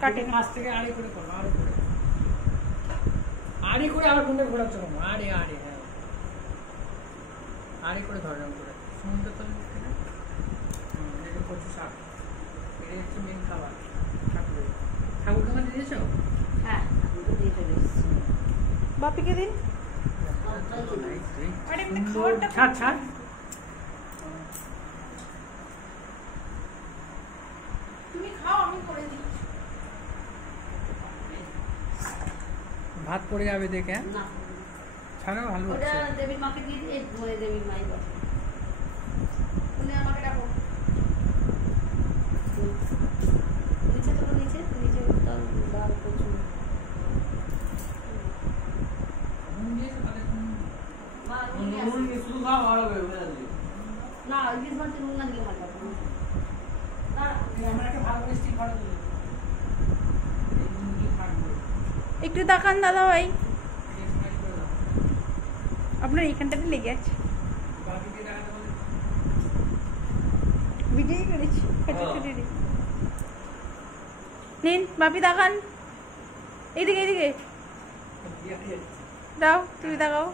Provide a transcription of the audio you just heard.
কাটে মাছ থেকে আড়ি করে করো, আড়ি করে আবার কোনটা ঘোরাচ্ছ না, আড়ি আড়ি, হ্যাঁ আড়ি করে ধরলাম করে সমুদ্র তল থেকে। এটা কচু শাক, এটা হচ্ছে মেন খাবার। ঠাকুরকে মধ্যে দিয়েছ? হ্যাঁ দিয়ে চলে এসেছি। বাপিকে দিন। আরে এমনি খাবারটা ছাড় ছাড়। তুমি খাও, আমি করে দিই। ভাত পড়ে যাবে দেখে। না ছাড়ো, ভালো ওটা হচ্ছে। দেবীর মাকে দিয়ে দিয়ে দেবীর মাই বসে। তুমি আমাকে ডাকো নিচে, তো নিচে নিচে ডাল ডাল কচু মা নুন শুধু খাওয়া ভালো হবে না ইলিশ মাছের নুন না দিয়ে ভালো হবে না। আমরা একটা ভালো মিষ্টি খাওয়া দিই। একটু তাকান দাদা ভাই, আপনার এইখানটাতে লেগে আছে। ভিডিওই করেছি। নিন বাপি তাকান, এইদিকে এইদিকে দাও, তুমি তাকাও।